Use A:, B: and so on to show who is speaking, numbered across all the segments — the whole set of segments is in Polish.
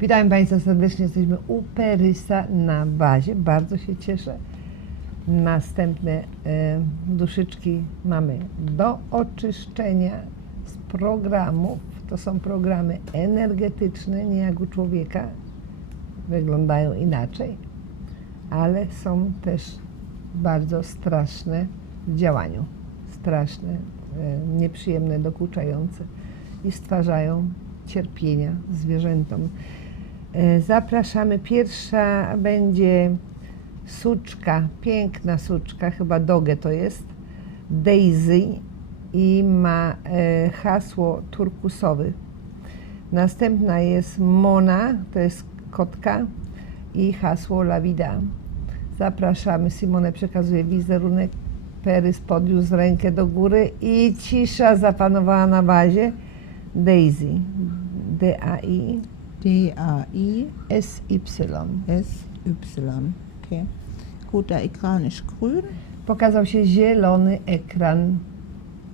A: Witam Państwa serdecznie. Jesteśmy u Perysa na bazie. Bardzo się cieszę. Następne e, duszyczki mamy do oczyszczenia z programów. To są programy energetyczne, nie jak u człowieka. Wyglądają inaczej, ale są też bardzo straszne w działaniu. Straszne, e, nieprzyjemne, dokuczające i stwarzają cierpienia zwierzętom. E, Zapraszamy. Pierwsza będzie suczka, piękna suczka, chyba Doge to jest, Daisy i ma e, hasło turkusowy. Następna jest Mona, to jest kotka i hasło La Vida. Zapraszamy. Simone przekazuje wizerunek. Perys podniósł rękę do góry i cisza zapanowała na bazie. Daisy.
B: D-A-I
A: D-A-I S-Y. S-Y.
B: Okay. Gut, der Ekran ist grün.
A: Pokazał się zielony ekran.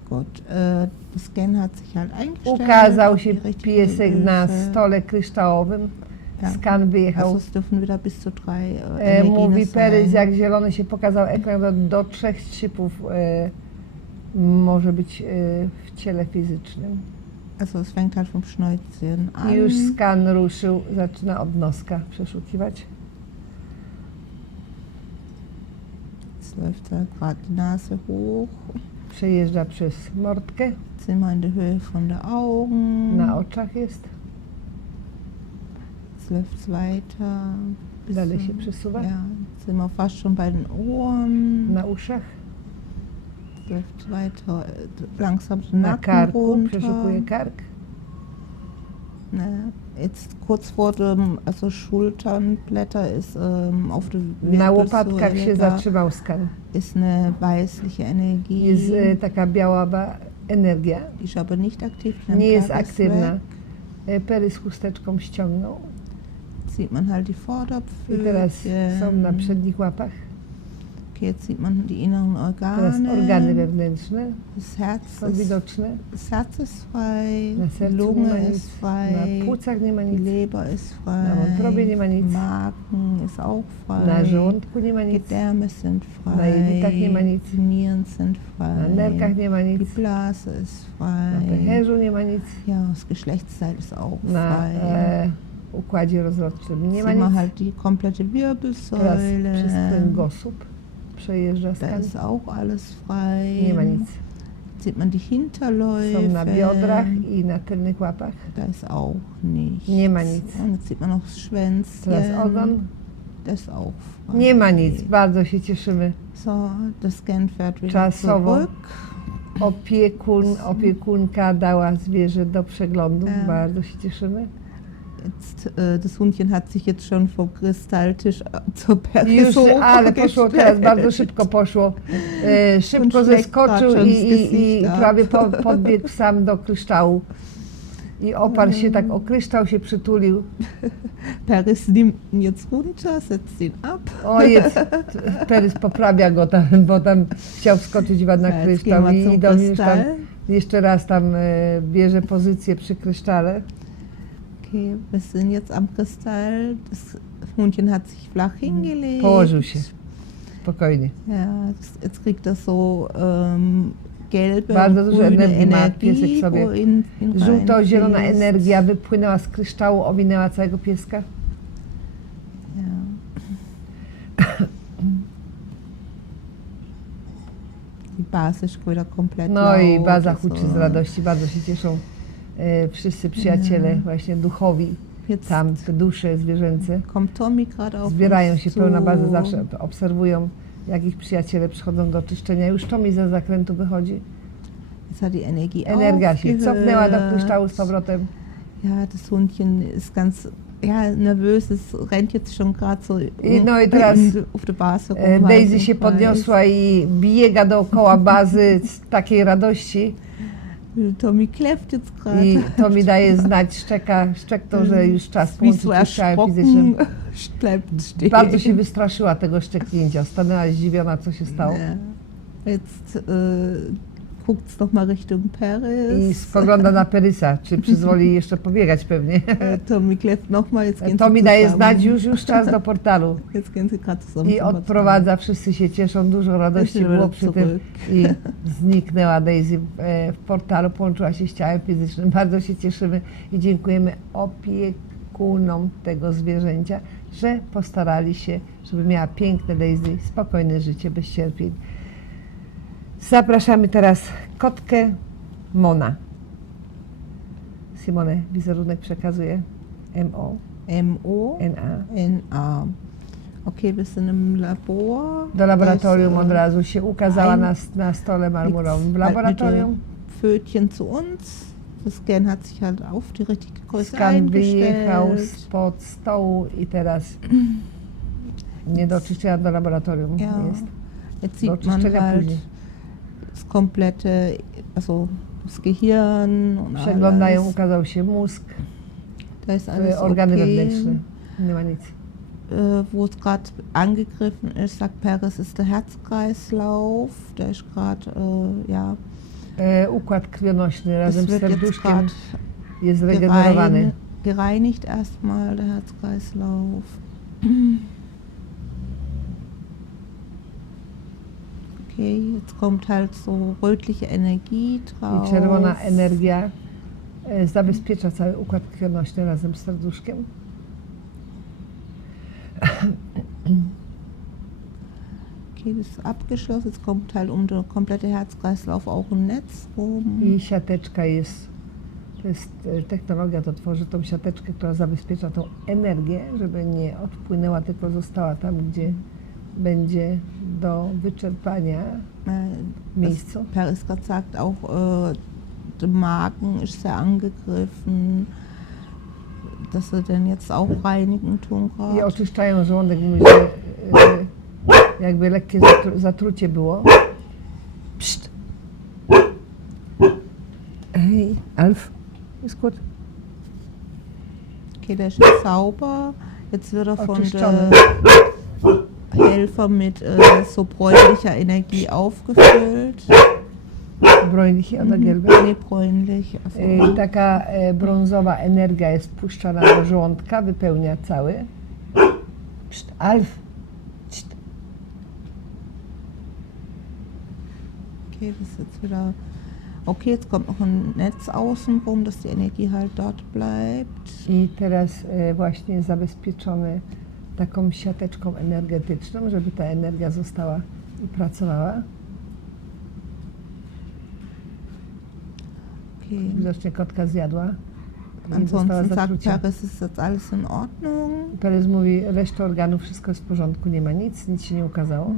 B: Gut, äh, der Scan hat sich halt
A: eingestellt. Ukazał się piesek na stole kryształowym. Ja. Skan wyjechał. Also es
B: dürfen wieder bis zu drei
A: äh, E, mówi Perys, jak zielony się pokazał ekran, do, do trzech szczypów e, może być e, w ciele fizycznym. Also es fängt halt vom Schnäuzchen an. Już skan ruszył, zaczyna od noska przeszukiwać.
B: Jetzt läuft da gerade die Nase hoch. Przejeżdża przez mordkę, Jetzt sind wir in der Höhe von der
A: Augen. na oczach jest,
B: Jetzt läuft es weiter.
A: dalej się przesuwa, Ja,
B: jetzt sind wir fast schon bei den Ohren. na uszach, Langsam den na
A: karku, runter. kark.
B: Ne, jetzt kurz vor dem, also Schulternblätter
A: ist ähm, auf der Na łopatkach Wirbelsäule się da zatrzymał
B: skan. ist eine weißliche Energie.
A: Jest e, taka biała ba- energia,
B: die ist aber nicht aktiv.
A: nie jest ist aktywna. weg. E, Perys chusteczką ściągnął Sieht man halt die i teraz są na przednich łapach.
B: Okay, jetzt sieht man die inneren Teraz Organe.
A: organy wewnętrzne
B: Das Herz,
A: ist, widoczne.
B: das Herz ist frei,
A: Na die sercu nie Lunge ist frei,
B: płucach nie ma die
A: Leber ist na
B: wątrobie nie ma frei, nic,
A: Magen ist auch na
B: frei. żołądku nie ma nic,
A: Gedärme sind Na
B: jelitach nie ma frei, nic. die Nieren sind
A: na nerkach frei, nie ma die
B: Blase ist na
A: frei, pęcherzu nie ma nic,
B: ja, das Geschlechtsteil ist auch
A: na frei. e, układzie rozrodczym
B: nie ma nic. halt die komplette Teraz Wirbelsäule.
A: przez kręgosłup przejeżdża
B: Da ist auch alles frei. nie ma nic. Sieht man die Hinterläufe.
A: Są na biodrach i na tylnych łapach,
B: Da ist auch nichts. Nie ma nic. Und jetzt sieht man noch das Schwänzchen.
A: teraz ogon,
B: Das ist auch frei. nie ma nic,
A: bardzo się cieszymy.
B: So, das wieder
A: Czasowo. zurück. Opiekun, opiekunka dała zwierzę do przeglądu, bardzo się cieszymy.
B: Jetzt, äh, das Hundchen hat sich jetzt schon vom Kristalltisch zur
A: Już, ale poszło teraz, bardzo szybko poszło. E, szybko zeskoczył patrząc i, z i, i prawie po, podbiegł sam do kryształu. I oparł się tak o kryształ, się przytulił.
B: Paris nimmt ihn jetzt
A: runter, setzt ihn ab. Ojec, Perys poprawia go tam, bo tam chciał wskoczyć na Ja, jetzt kryształ gehen wir i zum idą już tam, Kristall. jeszcze raz tam e, bierze pozycję przy krysztale.
B: Okay, wir sind jetzt am Kristall. Das Hundchen hat sich flach hingelegt.
A: Położył. Spokojnie.
B: Ja, jetzt- kriegt er so
A: ähm, gelbe Bardzo dużo energii ma piesek Energie, sobie. Żółto-zielona energia wypłynęła z kryształu, owinęła całego pieska. Ja. Die Basis wieder komplett No i baza huczy z radości, bardzo się cieszą wszyscy przyjaciele, Mhm. właśnie duchowi, tam te dusze zwierzęce. Zbierają się pełna baza, zawsze obserwują, jak ich przyjaciele przychodzą do czyszczenia. Już to mi za zakrętu wychodzi. Energia się cofnęła do kryształu z powrotem.
B: Ja, das Hundchen ist ganz ja, nervös, es rennt jetzt schon gerade so
A: I- no i teraz, in- auf der Basis rum. E, Daisy się podniosła i biega dookoła bazy z takiej radości.
B: Kläfft jetzt
A: gerade. I to mi daje znać, szczeka, szczeknął, że już czas Wie
B: połączyć ciałem
A: fizycznym. Bardzo się wystraszyła tego szczeknięcia. Stanęła zdziwiona, co się stało.
B: Jetzt äh, nochmal Richtung i Paris.
A: spogląda na Perysa, czy przyzwoli jeszcze pobiegać pewnie. Äh, Tommy kleppt nochmal, jetzt gehen To mi daje znać, już, już czas do portalu. Jetzt gehen sie gerade zusammen. I odprowadza, wszyscy się cieszą, dużo radości było przy tym. I zniknęła Daisy e, w portalu, połączyła się z ciałem fizycznym. Bardzo się cieszymy i dziękujemy opiekunom tego zwierzęcia, że postarali się, żeby miała piękne Daisy, spokojne życie, bez cierpień. Zapraszamy teraz kotkę Mona. Simone wizerunek przekazuje MO, M-O. NA. N-A.
B: Okay, wir sind im Labor.
A: Do laboratorium Das, od äh, razu się ukazała ein- na, na stole
B: marmurowym. W laboratorium dem Pfötchen zu uns. Das Scan hat sich halt auf die richtige Größe
A: skan wyjechał spod stołu i teraz nie do oczyszczenia do laboratorium Ja.
B: jest. Jetzt Do sieht man oczyszczenia halt później. Das komplette, also das Gehirn
A: und Przeglądają, alles. ukazał się mózg,
B: Da ist alles organy okay. wewnętrzne. Nie ma nic. Äh, wo es gerade angegriffen ist, sagt Peres, ist der Herzkreislauf. Der ist gerade,
A: äh, ja, E, układ
B: krwionośny es razem z wird jetzt serduszkiem gerade jest zregenerowany. gerein, gereinigt erstmal, der Herzkreislauf. Okay, jetzt kommt halt so rötliche Energie
A: I drauf. czerwona energia e, zabezpiecza
B: cały układ krwionośny razem z serduszkiem. Okay, das ist abgeschlossen. Jetzt kommt halt um den komplette Herzkreislauf auch ein Netz
A: rum. I siateczka jest, to jest e, technologia, to tworzy tą siateczkę, która zabezpiecza tą energię, żeby nie odpłynęła, tylko została tam, gdzie będzie do wyczerpania. Das
B: Paris gerade sagt auch, äh, der Magen ist sehr angegriffen, dass er den jetzt auch reinigen tun I
A: gerade. oczyszczają żołądek, że e, jakby lekkie zatru, zatrucie było. Pszt. Ej, Alf, ist gut.
B: Okay, der ist sauber. Jetzt wird er von der Helfer mit äh, so bräunlicher Energie
A: aufgefüllt. Bräunliche oder gelbe? Nee, bräunlich. Also, I taka e, brązowa energia jest puszczana do żołądka, wypełnia cały. Pszt, Alf. Pszt.
B: okay, das ist jetzt wieder. Okay, jetzt kommt noch ein Netz außenrum, dass die Energie halt dort
A: bleibt. I teraz e, właśnie jest zabezpieczony taką siateczką energetyczną, żeby ta energia została i pracowała. Okay. Widocznie kotka zjadła
B: Ansonsten sagt. Paris,
A: ist jetzt alles in Ordnung. Perez mówi, reszta organów, wszystko jest w porządku, nie ma nic, nic się nie ukazało.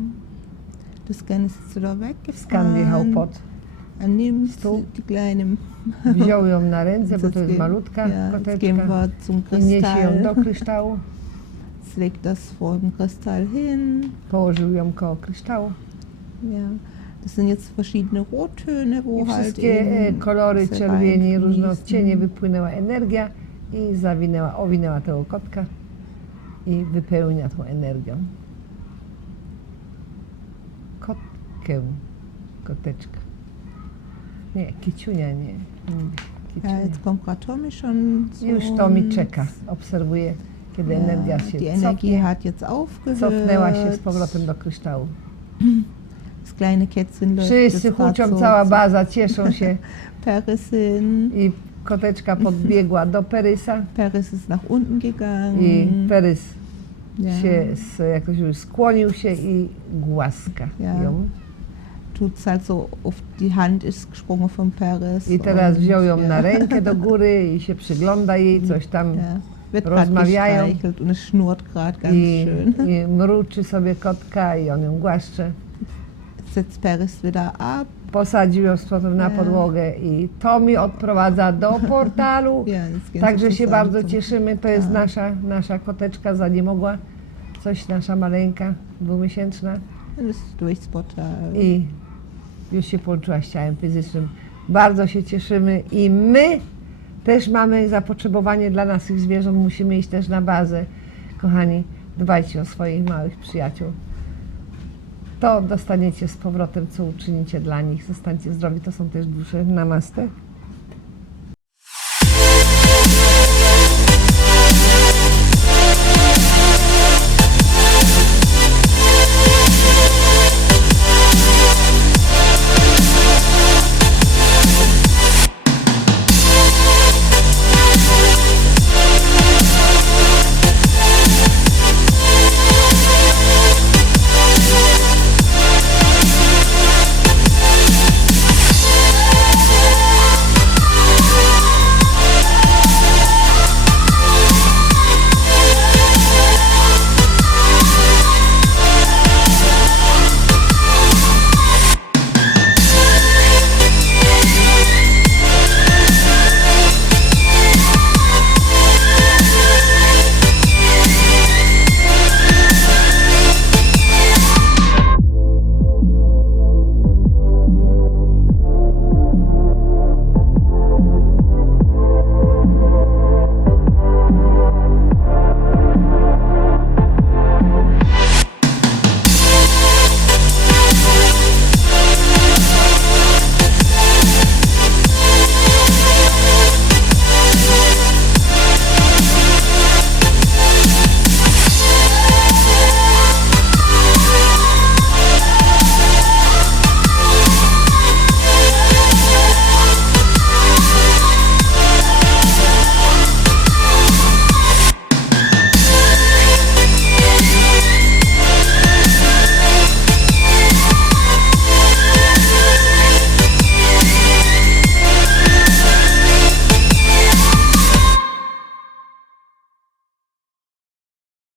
B: Der Scan ist wieder
A: Skan wjechał weggefahren. pod,
B: Er nimmt Stół. die wziął ją na ręce, bo to jest malutka
A: ja, koteczka i niesie ją do kryształu.
B: Legt das vor dem Kristall hin.
A: Położył ją koło kryształu.
B: Ja. Das sind jetzt verschiedene Rottöne, wo
A: I halt wszystkie e, eben kolory diese czerwieni, różne reinfließen. odcienie, wypłynęła energia i zawinęła, owinęła tego kotka i wypełnia tą energią. Kotkę, koteczka.
B: Nie, kiciunia, nie. Mm, Ja, Kiciunia. jetzt kommt gerade Tommy
A: schon Już to mi czeka, obserwuje, kiedy Ja, energia się die
B: Energie cofnie, hat jetzt aufgehört.
A: cofnęła się z powrotem do kryształu.
B: Das kleine Kätzchen läuft Wszyscy huczą, so cała baza, cieszą się
A: i koteczka podbiegła do Perysa
B: Paris ist nach unten gegangen.
A: i Perys ja. się, s- jak to się mówi, skłonił się i głaska
B: Ja. ją. tut's halt so auf die Hand ist gesprungen von Paris.
A: I teraz wziął ją na rękę do góry i się przygląda jej, coś tam Ja, wird gerade rozmawiają.
B: gestreichelt und es schnurrt gerade ganz i, schön. i mruczy sobie kotka i on ją głaszcze. Setzt Paris wieder
A: ab. Posadził ją z powrotem na podłogę i to mi odprowadza do portalu. Ja, jetzt gehen Także się zusammen bardzo zum- cieszymy. To jest Tak. nasza, nasza koteczka za nie mogła. Coś nasza maleńka, dwumiesięczna.
B: Und ist durchs Portal. I już się połączyła z ciałem fizycznym.
A: Bardzo się cieszymy i my też mamy zapotrzebowanie dla naszych zwierząt. Musimy iść też na bazę. Kochani, dbajcie o swoich małych przyjaciół. to dostaniecie z powrotem, co uczynicie dla nich. Zostańcie zdrowi, to są też dusze. Namaste.